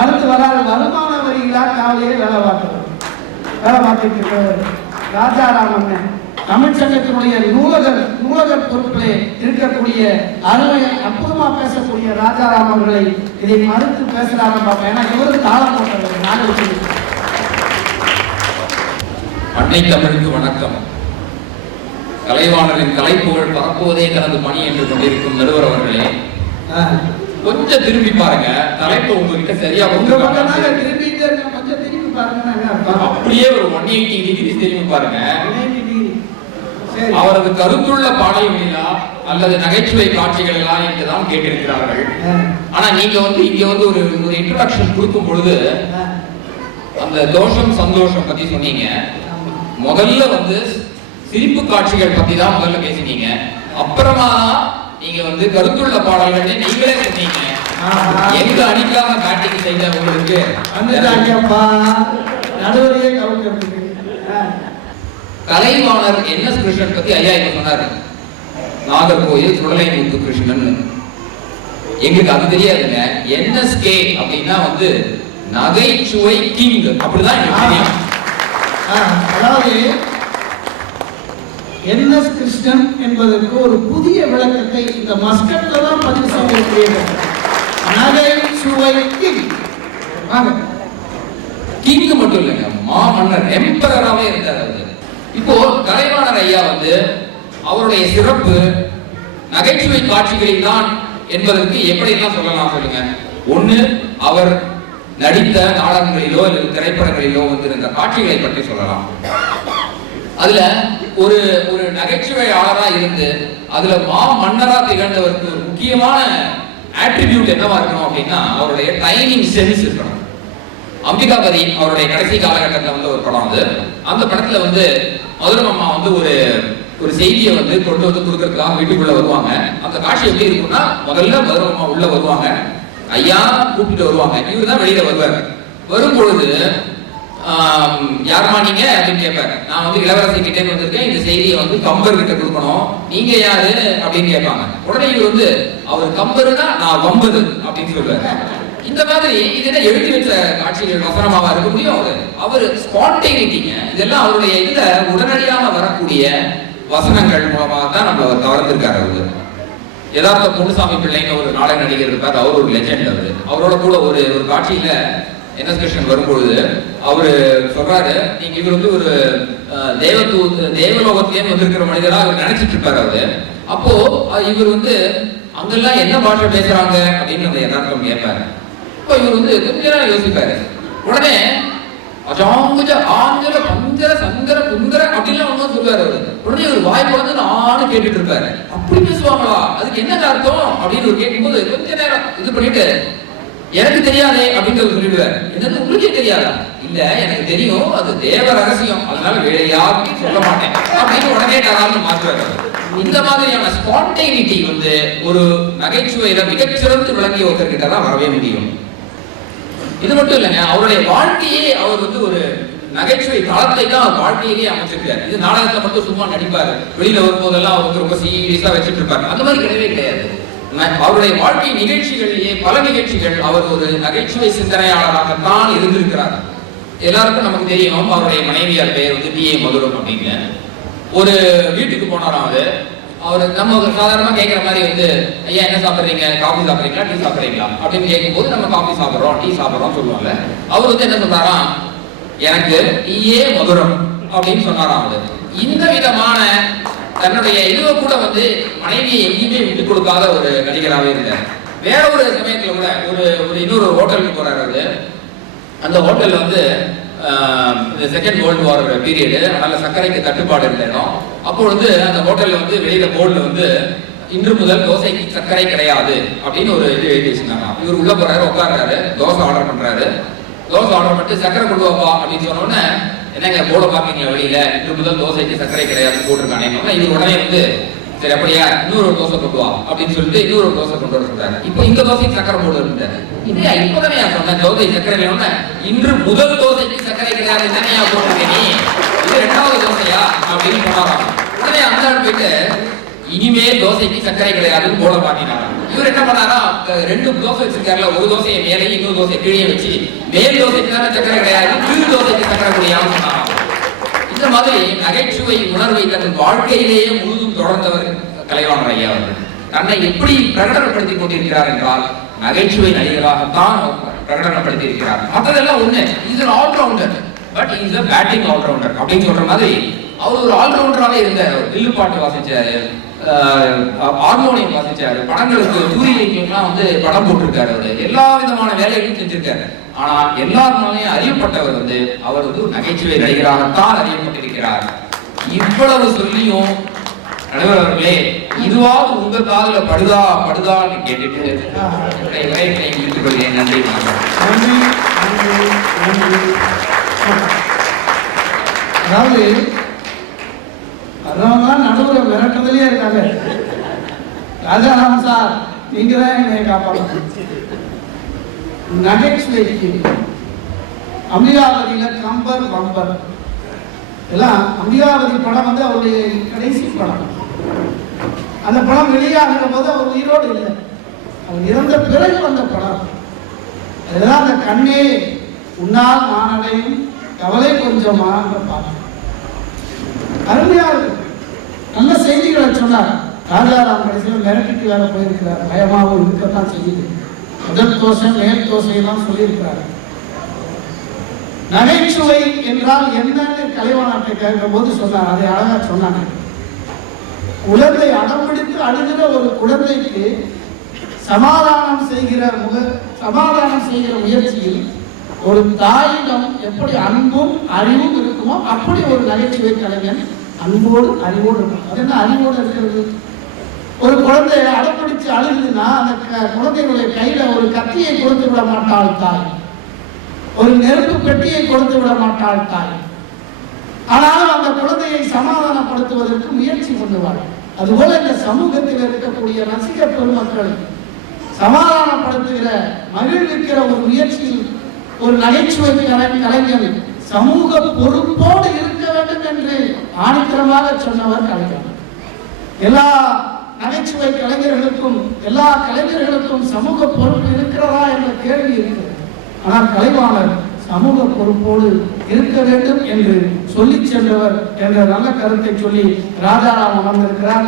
அடுத்து வராது வருமான வரிகளா காவலையே வேலை பார்க்கணும். வேலை பார்த்துட்டு இருக்கிறவர் ராஜாராமன் தமிழ்ச்சங்கத்தினுடைய நூலகர் நூலகர் பொறுப்பிலே இருக்கக்கூடிய அருமை அற்புதமா பேசக்கூடிய ராஜாராம் அவர்களை இதை மறுத்து பேசுறாங்க பார்ப்பேன் ஏன்னா இவரு தாளம் போட்டவர் நாகரிகம் அன்னை தமிழுக்கு வணக்கம். கலைவாணரின் கலைப்புகழ் பரப்புவதே தனது பணி என்று கொண்டிருக்கும் நடுவர் அவர்களே. கொஞ்சம் திரும்பி பாருங்க. தலைப்பு உங்ககிட்ட சரியா. அப்படியே ஒரு ஒன் எயிட்டி டிகிரி திரும்பி பாருங்க. 180 degree. சரி. அவரது கருத்துள்ள பாடல்களா அல்லது நகைச்சுவை காட்சிகள் எல்லாம் என்றுதான் கேட்டிருக்கிறார்கள். ஆனா நீங்க வந்து இங்க வந்து ஒரு ஒரு இன்ட்ரோடக்ஷன் கொடுக்கும் பொழுது அந்த தோஷம் சந்தோஷம் பத்தி சொன்னீங்க. முதல்ல வந்து சிரிப்பு காட்சிகள் பத்தி தான் முதல்ல பேசினீங்க. அப்புறமா நீங்க வந்து கருத்துள்ள பாடல்கள் நீங்களே சொன்னீங்க. எங்க அடிக்காம பேட்டிங் செய்த உங்களுக்கு? கலைவாணர் என் எஸ் கிருஷ்ணன் பத்தி ஐயா இப்ப சொன்னாரு? நாகர்கோயில் சுடலை முத்து கிருஷ்ணன். எங்களுக்கு அது தெரியாதுங்க. என்எஸ்கே அப்படின்னா வந்து நகைச்சுவை கிங் அப்படிதான் அதாவது என்எஸ் கிருஷ்ணன் என்பதற்கு ஒரு புதிய விளக்கத்தை இந்த மஸ்கட்ல தான் பதிவு செய்திருக்கிறீர்கள். நகை சுவை கிங். கிங் மட்டும் இல்லைங்க மாமன்னர் எம்பரராகவே இருந்தார் அவர். இப்போ கலைவாணர் ஐயா வந்து அவருடைய சிறப்பு நகைச்சுவை காட்சிகளில் தான் என்பதற்கு எப்படிலாம் சொல்லலாம் சொல்லுங்க. ஒன்று அவர் நடித்த நாடகங்களிலோ இல்லை திரைப்படங்களிலோ வந்திருந்த காட்சிகளை பற்றி சொல்லலாம். அதுல ஒரு ஒரு நகைச்சுவையாளரா இருந்து அதுல மா மன்னரா திகழ்ந்தவருக்கு ஒரு முக்கியமான ஆட்ரிபியூட் என்னவா இருக்கணும் அப்படின்னா அவருடைய டைமிங் சென்ஸ் இருக்கணும். அம்பிகாபதி அவருடைய கடைசி காலகட்டத்தில் வந்து ஒரு படம் வந்து அந்த படத்துல வந்து மதுரம் அம்மா வந்து ஒரு ஒரு செய்தியை வந்து கொண்டு வந்து கொடுக்கறதுக்காக வீட்டுக்குள்ள வருவாங்க. அந்த காட்சி எப்படி இருக்கும்னா முதல்ல மதுரம் அம்மா உள்ள வருவாங்க. ஐயா கூப்பிட்டு வருவாங்க. இவர் தான் வெளியில வருவார். வரும் பொழுது யாருமா நீங்க அப்படின்னு கேட்பாரு. நான் வந்து இளவரசி கிட்டே வந்திருக்கேன். இந்த செய்தியை வந்து கம்பர் கிட்ட கொடுக்கணும். நீங்க யாரு அப்படின்னு கேட்பாங்க. உடனே இவர் வந்து அவர் கம்பருனா நான் வம்பது அப்படின்னு சொல்லுவாரு. இந்த மாதிரி இது எழுதி வச்ச காட்சிகள் வசனமாவா இருக்க முடியும்? அவரு அவர் ஸ்பான்டேனிட்டிங்க. இதெல்லாம் அவருடைய இதுல உடனடியாக வரக்கூடிய வசனங்கள் மூலமாக தான் நம்ம அவர் கவர்ந்திருக்காரு அவரு. யதார்த்த முனுசாமி பிள்ளைங்க ஒரு நாடக நடிகர் இருப்பார். அவர் ஒரு லெஜெண்ட் அவரு. அவரோட கூட ஒரு ஒரு காட்சியில என் வரும்பொழுது அவரு சொல்றாரு நீங்க இவர் வந்து ஒரு அஹ், தேவலோகத்திலேயே வந்திருக்கிற மனிதரா அவர் நினைச்சிட்டு இருப்பாரு அவரு. அப்போ இவர் வந்து அங்கெல்லாம் என்ன பாஷை பேசுறாங்க? அப்படின்னு அந்த யதார்த்தம் கேட்பாரு. அப்போ இவர் வந்து கொஞ்சம் யோசிப்பாரு. உடனே அஜாங்குஜ ஆஞ்சல பஞ்சர சங்கர குந்தர அப்படின்லாம் ஒன்றும் சொல்லுவாரு அவரு. உடனே ஒரு வாய்ப்பு வந்து நானும் கேட்டுட்டு இருப்பாரு. அப்படி பேசுவாங்களா? அதுக்கு என்ன அர்த்தம்? அப்படின்னு ஒரு கேட்கும்போது கொஞ்ச நேரம் இது பண்ணிட்டு எனக்கு தெரியாதே அப்படின்னு சொல்லிடுவார். என்னது உங்களுக்கே தெரியாதா? இல்ல எனக்கு தெரியும் அது தேவ ரகசியம். அதனால வேற யாருக்கும் சொல்ல மாட்டேன். அப்படின்னு உடனே தராமல் மாற்றுவாரு இந்த மாதிரியான ஸ்பான்டேனிட்டி வந்து ஒரு நகைச்சுவையில மிகச்சிறந்து விளங்கிய ஒருத்தர்கிட்ட தான் வரவே முடியும். இது மட்டும் இல்லைங்க அவருடைய வாழ்க்கையே அவர் வந்து ஒரு நகைச்சுவை தளத்தை தான் அவர் வாழ்க்கையிலேயே அமைச்சிருக்காரு. இது நாடகத்தை மட்டும் சும்மா நடிப்பாரு. வெளியில வரும்போதெல்லாம் அவர் வந்து ரொம்ப சீரியஸா வச்சுட்டு இருப்பாரு. அந்த மாதிரி கிடையவே கிடையாது. அவருடைய வாழ்க்கை நிகழ்ச்சிகளிலேயே பல நிகழ்ச்சிகள் அவர் ஒரு நகைச்சுவை சிந்தனையாளராகத்தான் இருந்திருக்கிறார். எல்லாருக்கும் நமக்கு தெரியும் அவருடைய மனைவியார் பெயர் வந்து டி ஏ மதுரம் அப்படின்னு ஒரு வீட்டுக்கு போனாராம் அது அவர் நம்ம சாதாரணமா கேட்கிற மாதிரி வந்து ஐயா என்ன சாப்பிடுறீங்க? காஃபி சாப்பிடுறீங்களா? டீ சாப்பிடுறீங்களா? அப்படின்னு கேட்கும்போது நம்ம காஃபி சாப்பிட்றோம் டீ சாப்பிடுறோம் சொல்லுவாங்க. அவர் வந்து என்ன சொல்றாராம் எனக்கு டீயே மதுரம் அப்படின்னு சொன்னாராம் அவரு. இந்த விதமான தன்னுடைய இதுவை கூட வந்து மனைவியை எங்கேயுமே விட்டு கொடுக்காத ஒரு நடிகராகவே இருந்தார். வேற ஒரு சமயத்தில் கூட ஒரு ஒரு இன்னொரு ஹோட்டலுக்கு போறாரு அது அந்த ஹோட்டல் வந்து செகண்ட் வேர்ல்டு வார் பீரியடு அதனால சர்க்கரைக்கு தட்டுப்பாடு இருந்த இடம். அப்போ வந்து அந்த ஹோட்டலில் வந்து வெளியில போர்டில் வந்து இன்று முதல் தோசைக்கு சர்க்கரை கிடையாது அப்படின்னு ஒரு இது எழுதி வச்சிருந்தாங்க இவர் உள்ள போறாரு உட்காடுறாரு தோசை ஆர்டர் பண்றாரு. தோசை ஆர்டர் பண்ணிட்டு சர்க்கரை கொண்டு வாப்பா அப்படின்னு சொன்னோடனே என்னங்க போட பாப்பீங்களா வெளியில? இன்று முதல் தோசைக்கு சர்க்கரை கிடையாது போட்டிருக்கானே. இவர் உடனே வந்து சரி அப்படியா இன்னொரு தோசை கொண்டு வா அப்படின்னு சொல்லிட்டு இன்னொரு தோசை கொண்டு வர இப்போ இந்த தோசைக்கு சக்கரை போடு இருந்தாரு இல்லையா இப்பதானே சொன்னேன் தோசை சக்கரை வேணும்னா. இன்று முதல் தோசைக்கு சக்கரை கிடையாது தானே போட்டிருக்கேன். நீ இது ரெண்டாவது தோசையா அப்படின்னு சொன்னாராம் உடனே அந்த போயிட்டு இனிமே தோசைக்கு சர்க்கரை கிடையாதுன்னு போட மாட்டினாராம். இவர் என்ன பண்ணாரா ரெண்டு தோசை வச்சிருக்காருல ஒரு தோசையை மேலே இன்னொரு தோசையை கீழே வச்சு மேல் தோசைக்கு தானே சக்கரை கிடையாது கீழ் தோசைக்கு சக்கரை கிடையாது சொன்னாங்க இந்த மாதிரி நகைச்சுவை உணர்வை தன் வாழ்க்கையிலேயே முழுதும் தொடர்ந்தவர் கலைவாணர் ஐயா அவர்கள். தன்னை எப்படி பிரகடனப்படுத்தி கொண்டிருக்கிறார் என்றால் நகைச்சுவை நடிகராகத்தான் பிரகடனப்படுத்தி இருக்கிறார் மற்றதெல்லாம் ஒண்ணு இது all rounder but is a batting all rounder அப்படின்னு சொல்ற மாதிரி அவர் ஒரு ஆல்ரவுண்டராகவே இருந்தார். அவர் வில்லு பாட்டு ஹார்மோனியம் வாசிச்சாரு. படங்களுக்கு தூரிகைக்கெல்லாம் வந்து படம் போட்டிருக்காரு அவரு. எல்லா விதமான வேலைகளும் செஞ்சிருக்காரு. ஆனா எல்லாருமே அறியப்பட்டவர் வந்து அவர் வந்து ஒரு நகைச்சுவை நடிகராகத்தான் அறியப்பட்டிருக்கிறார். இவ்வளவு சொல்லியும் நடுவர் அவர்களே இதுவாவது உங்க காதல படுதா படுதான்னு கேட்டுட்டு என்னுடைய உரையை கொள்கிறேன். நன்றி வணக்கம். நன்றி. அதாவது அதனாலதான் நடுவுல மிரட்டுறதுலயே இருக்காங்க. ராஜாராம் சார் நீங்க தான் என்னை காப்பாற்றணும் நகைச்சுவைக்கு அம்பிகாவதியில கம்பர் பம்பர் எல்லாம் அம்பிகாவதி படம் வந்து அவருடைய கடைசி படம். அந்த படம் வெளியாகிற போது அவர் உயிரோடு இல்லை. அவர் இறந்த பிறகு வந்த படம். அதுதான் அந்த கண்ணே. உன்னால் மானடையும் கவலை கொஞ்சமா பாடம் அருமையா இருக்கும் நல்ல செய்திகளை சொன்னார். ராஜாராம் கடைசியில் மிரட்டிட்டு வேற போயிருக்கிறார். பயமாவும் இருக்கத்தான் செய்யுது. முதல் தோசை மேல் தோசையெல்லாம் சொல்லியிருக்கிறார். நகைச்சுவை என்றால் என்னன்னு கலைவாணத்தை கேட்கிற போது சொன்னார். அதை அழகா சொன்னாங்க. குழந்தை அடம்பிடித்து அழுகிற ஒரு குழந்தைக்கு சமாதானம் செய்கிற முக சமாதானம் செய்கிற முயற்சியில் ஒரு தாயிடம் எப்படி அன்பும் அறிவும் இருக்குமோ அப்படி ஒரு நகைச்சுவை கலைஞன் அன்போடு அறிவோடு இருக்கணும். அது என்ன அறிவோடு இருக்கிறது? ஒரு குழந்தை அடப்பிடிச்சு அழுகுதுன்னா அந்த க- குழந்தைகளுடைய கையில ஒரு கத்தியை கொடுத்து விட மாட்டாள் தாய். ஒரு நெருப்பு பெட்டியை கொடுத்து விட மாட்டாள் தாய். ஆனாலும் அந்த குழந்தையை சமாதானப்படுத்துவதற்கு முயற்சி பண்ணுவாள். அதுபோல இந்த சமூகத்தில் இருக்கக்கூடிய ரசிக பெருமக்கள் சமாதானப்படுத்துகிற மகிழ்விக்கிற ஒரு முயற்சியில் ஒரு நகைச்சுவை கலை- கலைஞர் சமூக பொறுப்போடு இருக்க வேண்டும் என்று ஆணித்தரமாக சொன்னவர் கலைஞர். எல்லா நகைச்சுவை கலைஞர்களுக்கும் எல்லா கலைஞர்களுக்கும் சமூக பொறுப்பு இருக்கிறதா என்ற கேள்வி இருக்கிறது. ஆனால் கலைவாணர் சமூக பொறுப்போடு இருக்க வேண்டும் என்று சொல்லி சென்றவர் என்ற நல்ல கருத்தை சொல்லி ராஜாராம் அமர்ந்திருக்கிறார்.